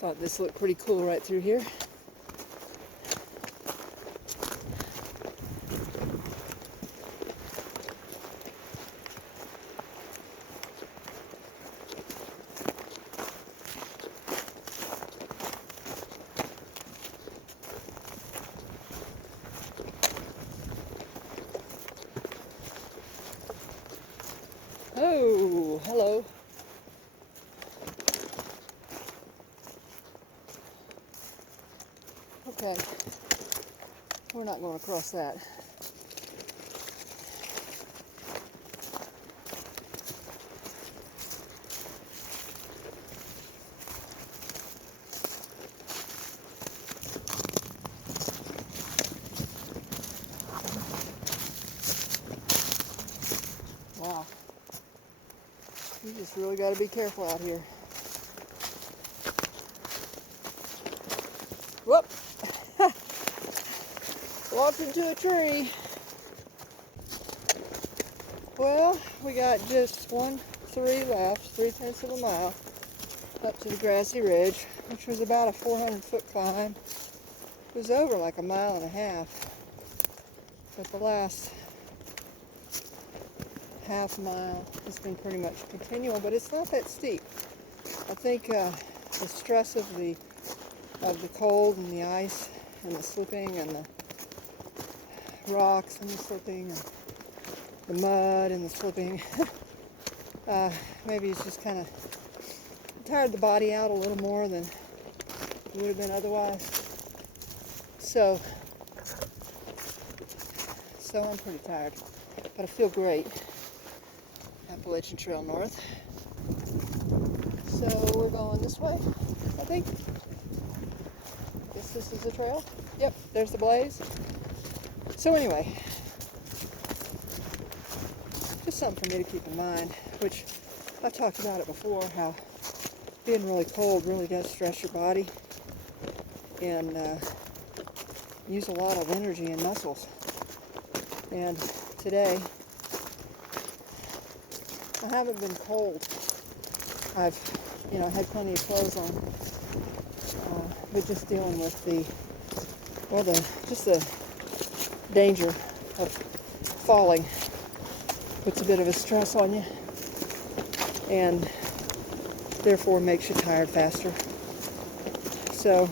Thought this looked pretty cool right through here. Oh, hello. Okay, we're not going across that. Wow. You just really got to be careful out here. Whoop! Walked into a tree. Well, we got just 3 left, 3/10 of a mile up to the grassy ridge, which was about a 400-foot climb. It was over like a mile and a half, but the last half mile has been pretty much continual, but it's not that steep. I think the stress of the cold and the ice and the slipping and the rocks and the slipping and the mud and the slipping maybe it's just kind of tired the body out a little more than it would have been otherwise. So I'm pretty tired, but I feel great. Appalachian Trail North. So we're going this way, I think. Guess this is the trail. Yep, there's the blaze. So anyway, just something for me to keep in mind, which I've talked about it before, how being really cold really does stress your body and use a lot of energy and muscles. And today, I haven't been cold. I've, had plenty of clothes on, but just dealing with the danger of falling puts a bit of a stress on you, and therefore makes you tired faster. So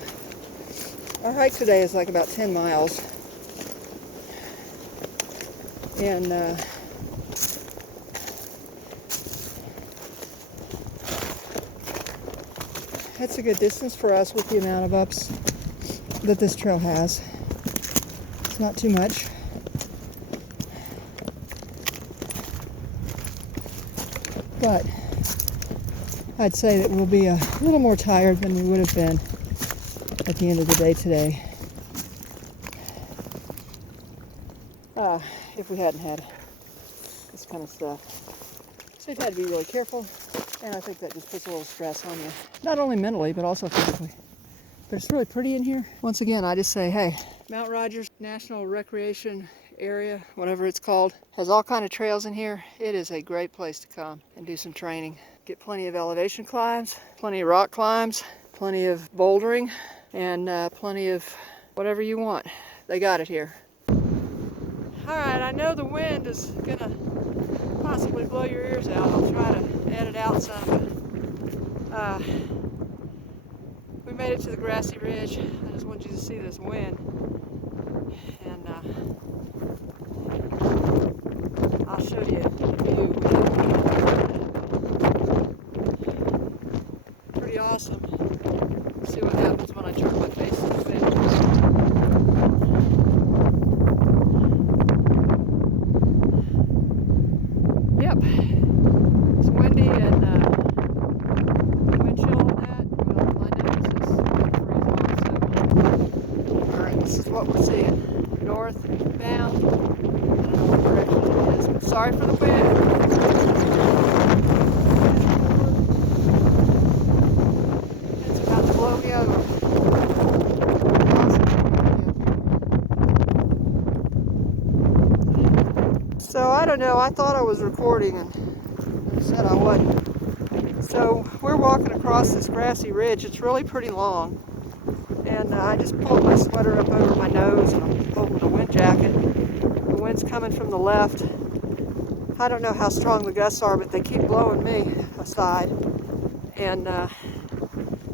our hike today is like about 10 miles, and it's a good distance for us with the amount of ups that this trail has. It's not too much. But I'd say that we'll be a little more tired than we would have been at the end of the day today if we hadn't had this kind of stuff. So you've had to be really careful, and I think that just puts a little stress on you, not only mentally but also physically. But it's really pretty in here. Once again, I just say, hey, Mount Rogers National Recreation Area, whatever it's called, has all kind of trails in here. It is a great place to come and do some training. Get plenty of elevation climbs, plenty of rock climbs, plenty of bouldering, and plenty of whatever you want. They got it here. All right, I know the wind is gonna possibly blow your ears out. I'll try to edit out some. We made it to the grassy ridge. I just want you to see this wind. And I'll show you the view. Pretty awesome. See what happens when I turn my face to the wind. Yep. It's windy and wind chill and that. Well, my nose is freezing also. Alright, this is what we're seeing. Northbound. I don't know what direction it is, but sorry for the wind. It's about to blow me over. So I don't know, I thought I was recording and it said I wasn't. So we're walking across this grassy ridge. It's really pretty long. And I just pulled my sweater up over my nose and I'm holding a wind jacket. The wind's coming from the left. I don't know how strong the gusts are, but they keep blowing me aside. And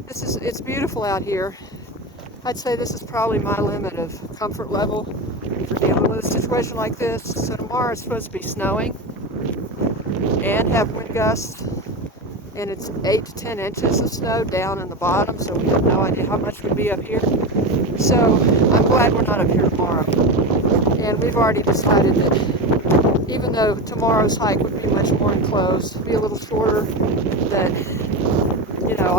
it's beautiful out here. I'd say this is probably my limit of comfort level for dealing with a situation like this. So tomorrow it's supposed to be snowing and have wind gusts, and it's 8 to 10 inches of snow down in the bottom, so we have no idea how much would be up here. So I'm glad we're not up here tomorrow. And we've already decided that even though tomorrow's hike would be much more enclosed, be a little shorter, that, you know,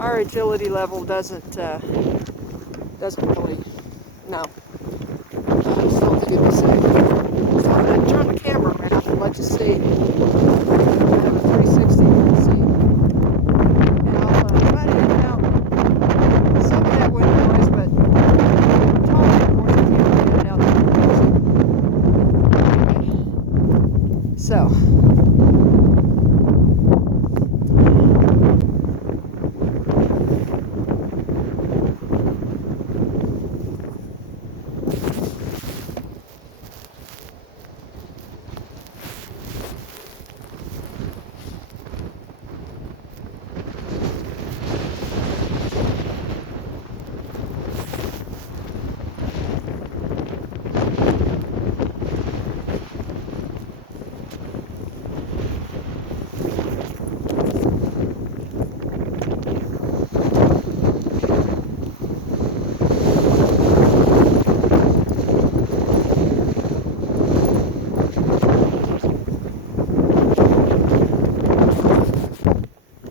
our agility level doesn't really, no. I just don't think it'd be safe. So I'm going to turn the camera around and let you see. I have a 360, you can see. And I'll try to edit out some of that wind noise, but I'm talking, of course, I can't edit out the noise. So.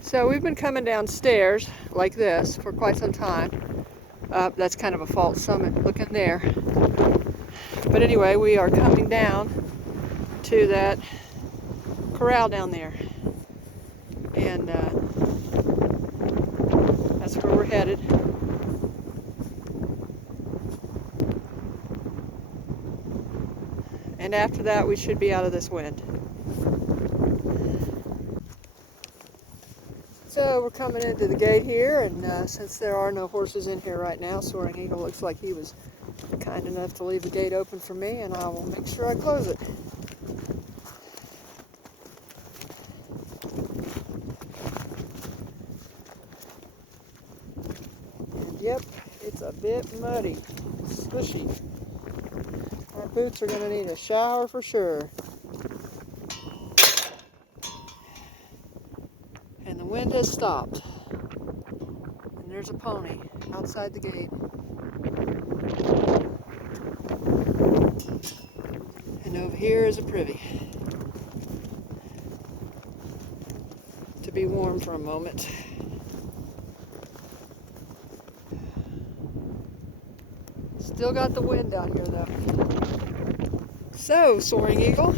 So we've been coming downstairs like this for quite some time. That's kind of a false summit looking there. But anyway, we are coming down to that corral down there. And that's where we're headed. And after that, we should be out of this wind. So we're coming into the gate here, and since there are no horses in here right now, Soaring Eagle looks like he was kind enough to leave the gate open for me, and I will make sure I close it. And yep, it's a bit muddy, slushy. Our boots are going to need a shower for sure. And the wind has stopped. And there's a pony outside the gate. And over here is a privy. To be warm for a moment. Still got the wind out here though. So, Soaring Eagle.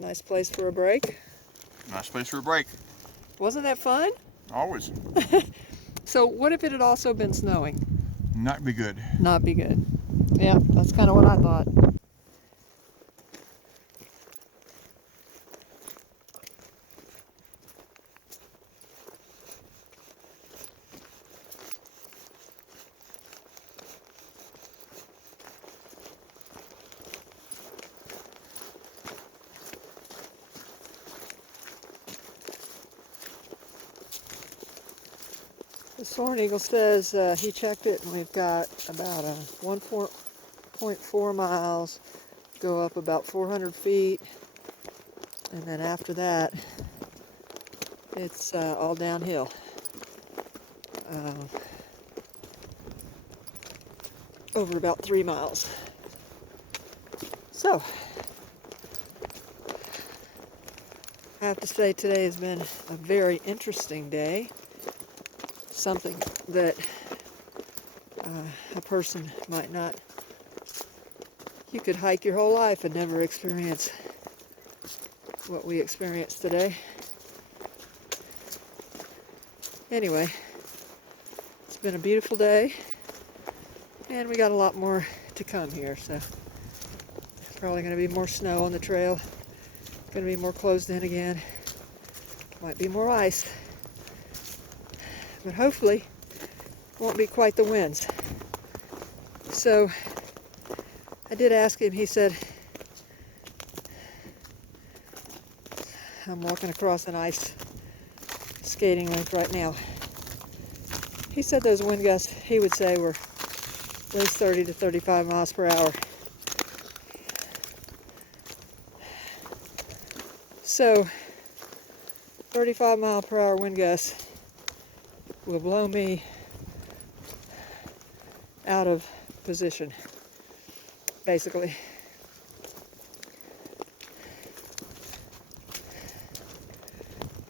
Nice place for a break. Nice place for a break. Wasn't that fun? Always. So what if it had also been snowing? Not be good. Not be good. Yeah, that's kind of what I thought. The Soaring Eagle says he checked it and we've got about 1.4 miles, go up about 400 feet, and then after that it's all downhill. Over about 3 miles. So, I have to say today has been a very interesting day. Something that a person might not, you could hike your whole life and never experience what we experienced today. Anyway, it's been a beautiful day and we got a lot more to come here, so there's probably going to be more snow on the trail Gonna be more closed in again. Might be more ice. But hopefully won't be quite the winds. So I did ask him, he said, I'm walking across an ice skating rink right now. He said those wind gusts, he would say, were at least 30 to 35 miles per hour. So 35 mile per hour wind gusts will blow me out of position, basically.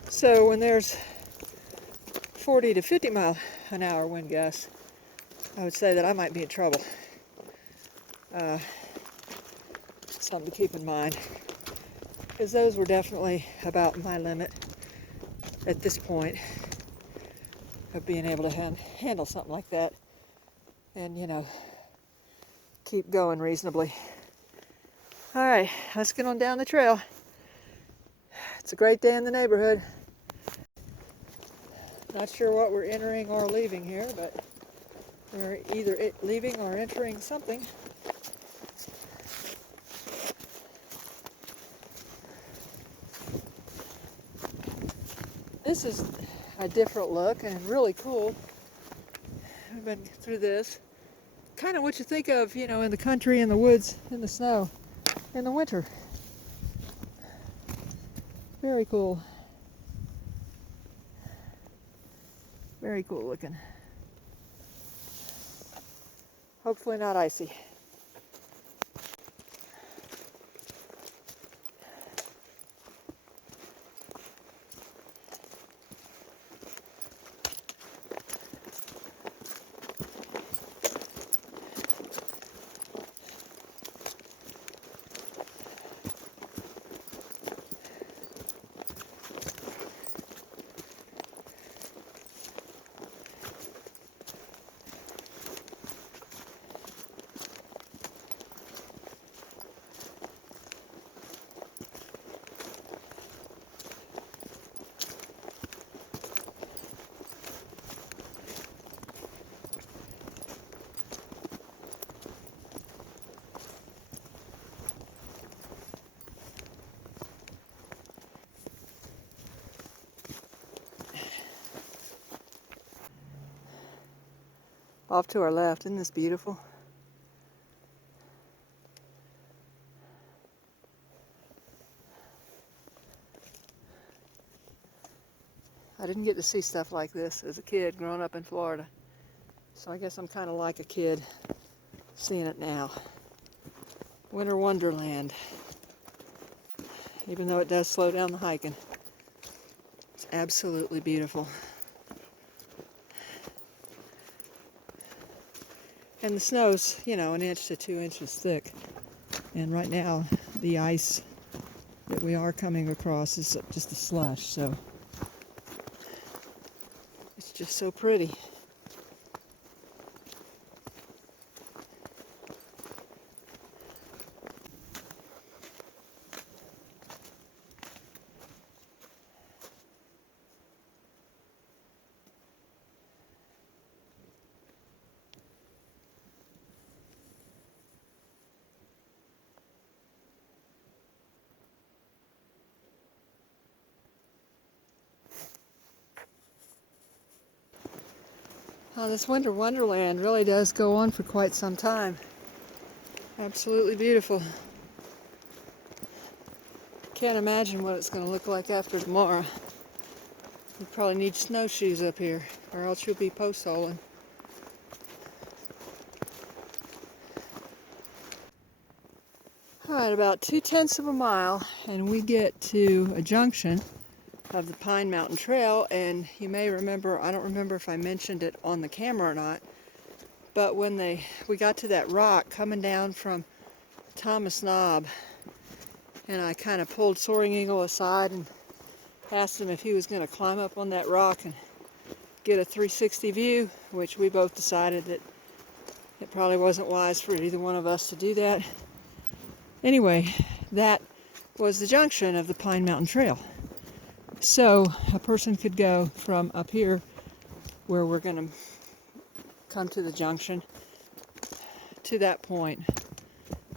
So when there's 40 to 50 mile an hour wind gusts, I would say that I might be in trouble. Something to keep in mind, because those were definitely about my limit at this point of being able to handle something like that and, you know, keep going reasonably. All right, let's get on down the trail. It's a great day in the neighborhood. Not sure what we're entering or leaving here, but we're either leaving or entering something. This is a different look and really cool. We've been through this. Kind of what you think of, you know, in the country, in the woods, in the snow, in the winter. Very cool. Very cool looking. Hopefully not icy. Off to our left, isn't this beautiful? I didn't get to see stuff like this as a kid growing up in Florida. So I guess I'm kind of like a kid seeing it now. Winter wonderland. Even though it does slow down the hiking. It's absolutely beautiful. And the snow's, you know, 1 inch to 2 inches thick. And right now, the ice that we are coming across is just a slush, so it's just so pretty. Oh, this winter wonderland really does go on for quite some time. Absolutely beautiful. Can't imagine what it's going to look like after tomorrow. You probably need snowshoes up here, or else you'll be post-holing. All right, about 2/10 of a mile, and we get to a junction of the Pine Mountain Trail. And you may remember, I don't remember if I mentioned it on the camera or not, but when we got to that rock coming down from Thomas Knob, and I kind of pulled Soaring Eagle aside and asked him if he was going to climb up on that rock and get a 360 view, which we both decided that it probably wasn't wise for either one of us to do that. Anyway, that was the junction of the Pine Mountain Trail. So a person could go from up here, where we're going to come to the junction, to that point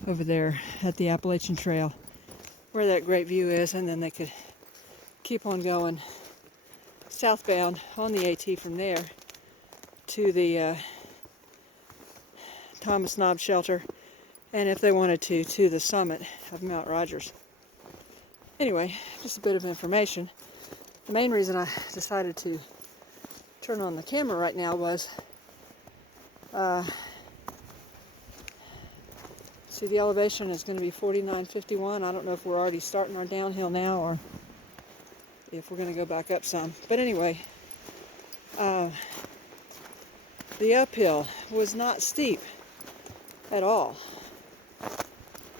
over there at the Appalachian Trail, where that great view is, and then they could keep on going southbound on the AT from there to the Thomas Knob Shelter, and if they wanted to the summit of Mount Rogers. Anyway, just a bit of information. The main reason I decided to turn on the camera right now was, see, the elevation is going to be 49.51. I don't know if we're already starting our downhill now or if we're going to go back up some. But anyway, the uphill was not steep at all.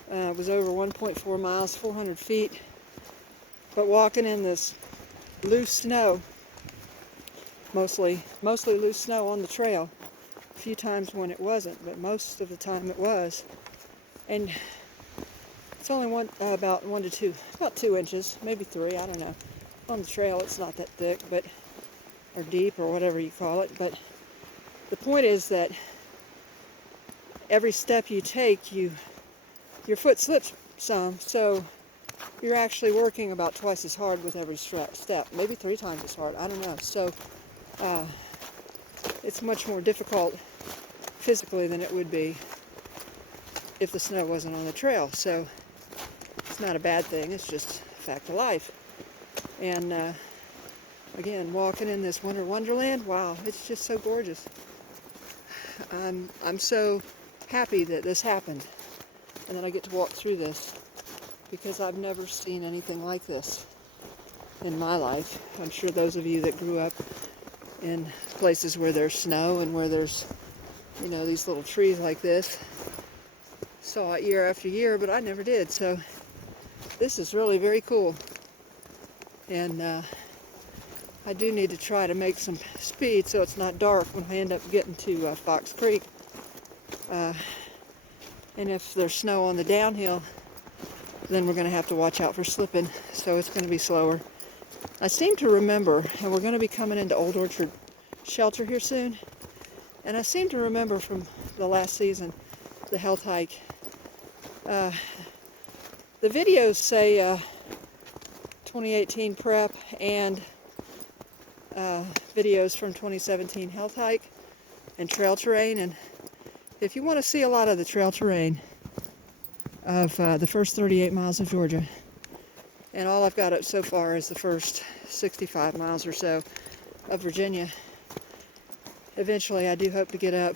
It was over 1.4 miles, 400 feet. But walking in this loose snow, mostly loose snow on the trail, a few times when it wasn't, but most of the time it was. And it's only about 2 inches, maybe 3, I don't know. On the trail it's not that thick, or deep, or whatever you call it. But the point is that every step you take, your foot slips some, so you're actually working about twice as hard with every step, maybe 3 times as hard, I don't know. So it's much more difficult physically than it would be if the snow wasn't on the trail. So it's not a bad thing, it's just a fact of life. And again, walking in this winter wonderland, wow, it's just so gorgeous. I'm so happy that this happened and that I get to walk through this, because I've never seen anything like this in my life. I'm sure those of you that grew up in places where there's snow and where there's, these little trees like this, saw it year after year, but I never did. So this is really very cool. And I do need to try to make some speed so it's not dark when I end up getting to Fox Creek. And if there's snow on the downhill, then we're going to have to watch out for slipping, so it's going to be slower. I seem to remember, and we're going to be coming into Old Orchard Shelter here soon, and I seem to remember from the last season, the health hike, the videos say 2018 prep and videos from 2017 health hike and trail terrain. And if you want to see a lot of the trail terrain of the first 38 miles of Georgia, and all I've got up so far is the first 65 miles or so of Virginia. Eventually I do hope to get up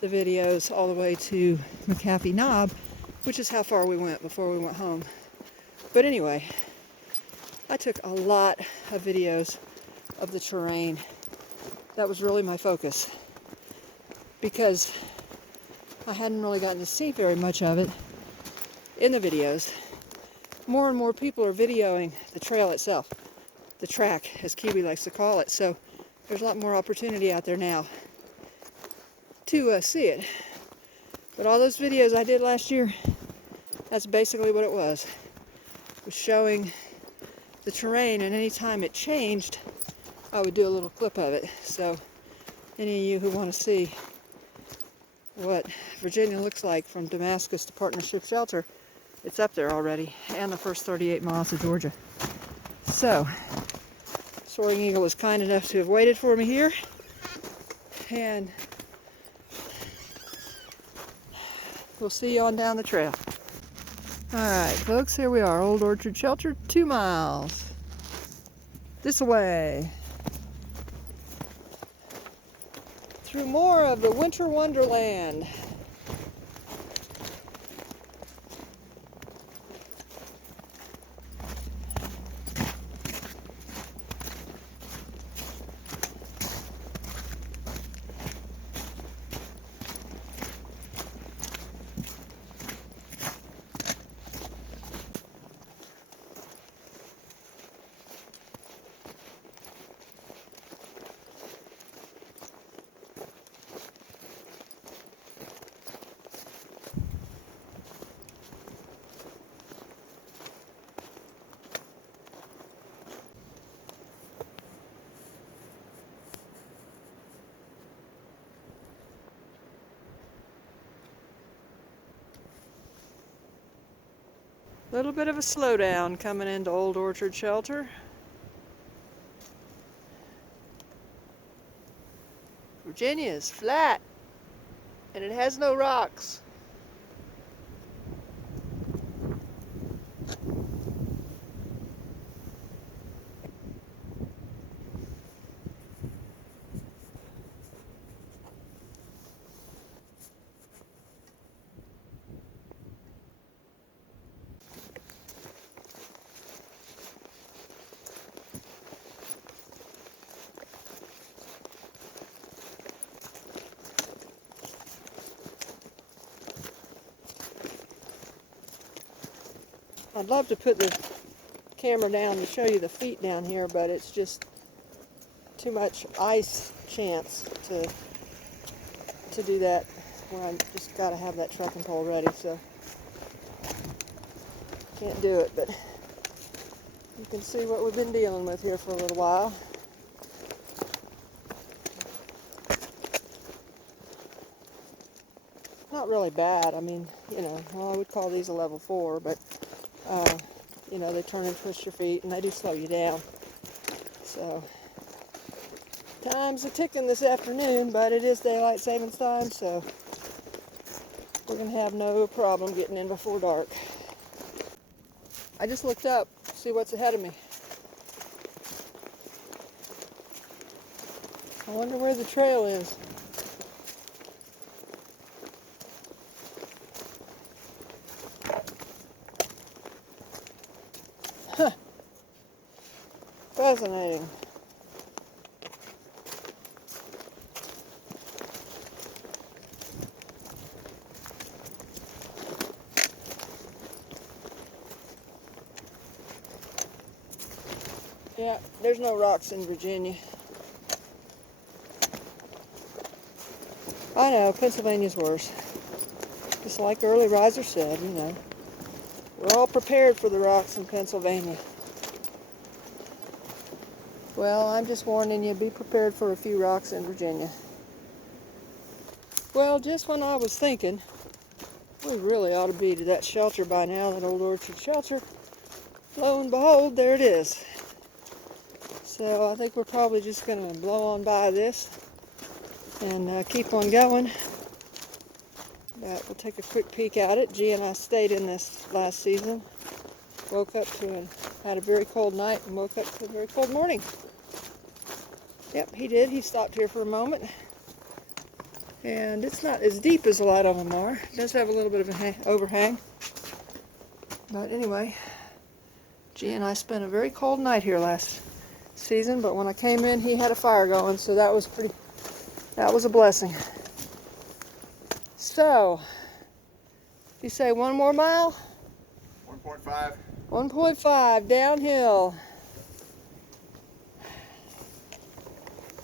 the videos all the way to McAfee Knob, which is how far we went before we went home. But anyway, I took a lot of videos of the terrain. That was really my focus, because I hadn't really gotten to see very much of it in the videos. More and more people are videoing the trail itself, the track, as Kiwi likes to call it. So there's a lot more opportunity out there now to see it. But all those videos I did last year, that's basically what it was showing the terrain, and anytime it changed, I would do a little clip of it. So any of you who want to see what Virginia looks like from Damascus to Partnership Shelter, it's up there already, and the first 38 miles of Georgia. So Soaring Eagle was kind enough to have waited for me here, and we'll see you on down the trail. Alright folks, here we are, Old Orchard Shelter, 2 miles this way, through more of the winter wonderland. Little bit of a slowdown coming into Old Orchard Shelter. Virginia is flat and it has no rocks. I'd love to put the camera down to show you the feet down here, but it's just too much ice chance to do that, where I just got to have that trekking pole ready, so can't do it. But you can see what we've been dealing with here for a little while. Not really bad. I mean, you know, well, I would call these a level 4, but you know, they turn and twist your feet, and they do slow you down. So, time's a ticking this afternoon, but it is daylight savings time, so we're going to have no problem getting in before dark. I just looked up to see what's ahead of me. I wonder where the trail is. Huh. Fascinating. Yeah, there's no rocks in Virginia. I know, Pennsylvania's worse. Just like early riser said, you know. We're all prepared for the rocks in Pennsylvania. Well, I'm just warning you, be prepared for a few rocks in Virginia. Well, just when I was thinking, we really ought to be to that shelter by now, that Old Orchard Shelter, lo and behold, there it is. So I think we're probably just going to blow on by this and keep on going. But we'll take a quick peek at it. G and I stayed in this last season. Woke up to had a very cold night and woke up to a very cold morning. Yep, he did. He stopped here for a moment. And it's not as deep as a lot of them are. It does have a little bit of an overhang. But anyway, G and I spent a very cold night here last season, but when I came in, he had a fire going, so that was a blessing. So, you say 1 more mile? 1.5. 1.5 downhill.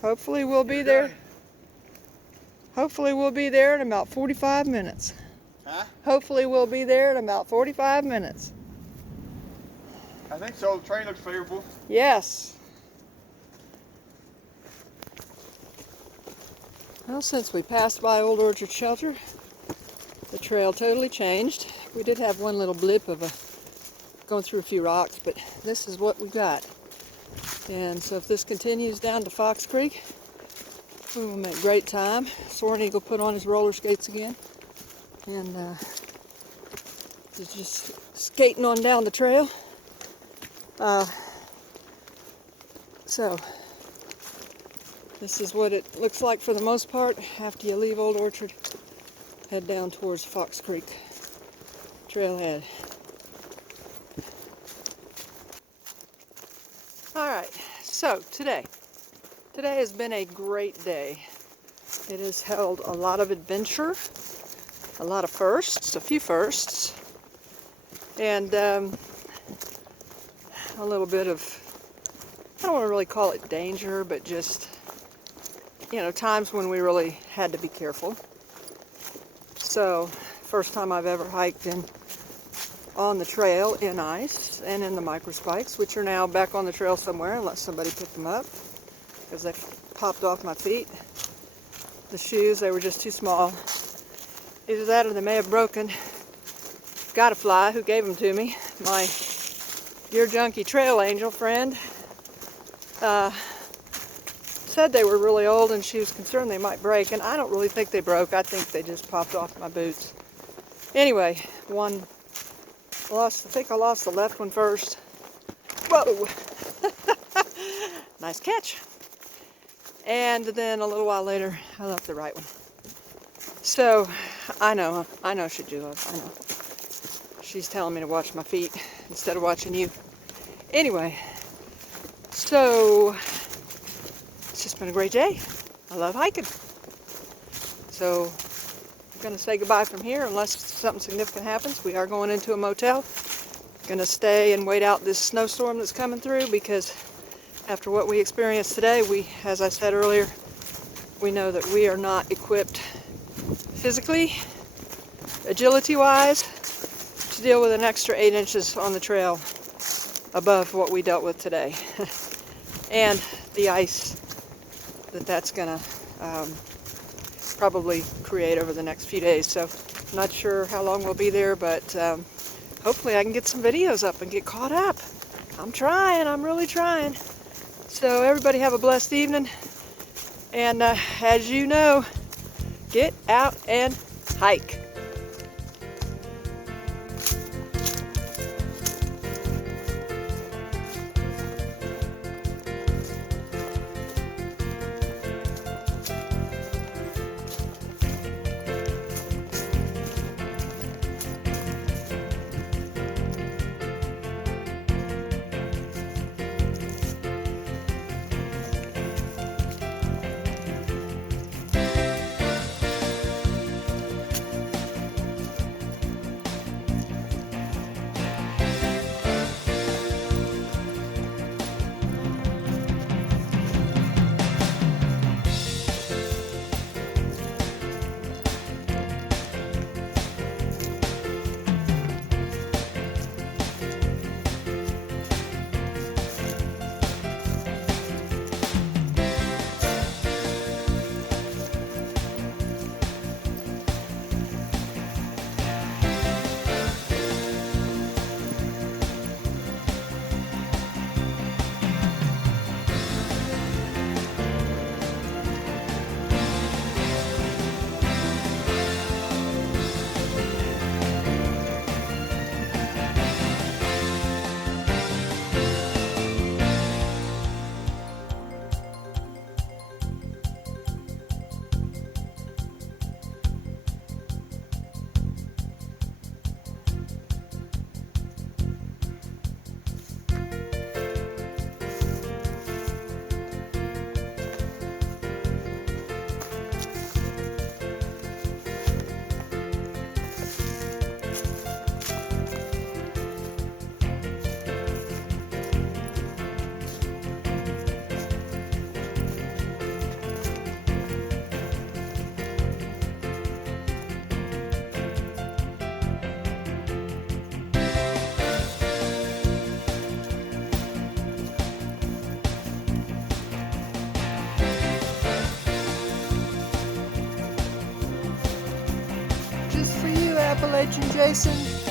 Hopefully we'll be there. Hopefully we'll be there in about 45 minutes. Huh? Hopefully we'll be there in about 45 minutes. I think so. The train looks favorable. Yes. Well, since we passed by Old Orchard Shelter, the trail totally changed. We did have one little blip of going through a few rocks, but this is what we got. And so if this continues down to Fox Creek, we will make great time. Soaring Eagle put on his roller skates again, and he's just skating on down the trail. So this is what it looks like for the most part. After you leave Old Orchard, head down towards Fox Creek trailhead. Alright, so today has been a great day. It has held a lot of adventure, a lot of firsts, a few firsts, and a little bit of, I don't want to really call it danger, but just, you know, times when we really had to be careful. So, first time I've ever hiked on the trail in ice and in the microspikes, which are now back on the trail somewhere unless somebody picked them up, because they popped off my feet. The shoes, they were just too small. Either that or they may have broken. got a fly, who gave them to me, my Deer Junkie Trail Angel friend, said they were really old and she was concerned they might break, and I don't really think they broke. I think they just popped off my boots. Anyway, I think I lost the left one first. Whoa! Nice catch. And then a little while later, I left the right one. So, I know she'd do love, I know. She's telling me to watch my feet instead of watching you. Anyway, so, it's just been a great day. I love hiking. So, I'm gonna say goodbye from here unless something significant happens. We are going into a motel. Gonna stay and wait out this snowstorm that's coming through, because after what we experienced today, as I said earlier, we know that we are not equipped physically, agility-wise, to deal with an extra 8 inches on the trail above what we dealt with today. And the ice that's gonna probably create over the next few days. So I'm not sure how long we'll be there, but hopefully I can get some videos up and get caught up. I'm trying, I'm really trying. So everybody have a blessed evening. And as you know, get out and hike. Appalachian Jason.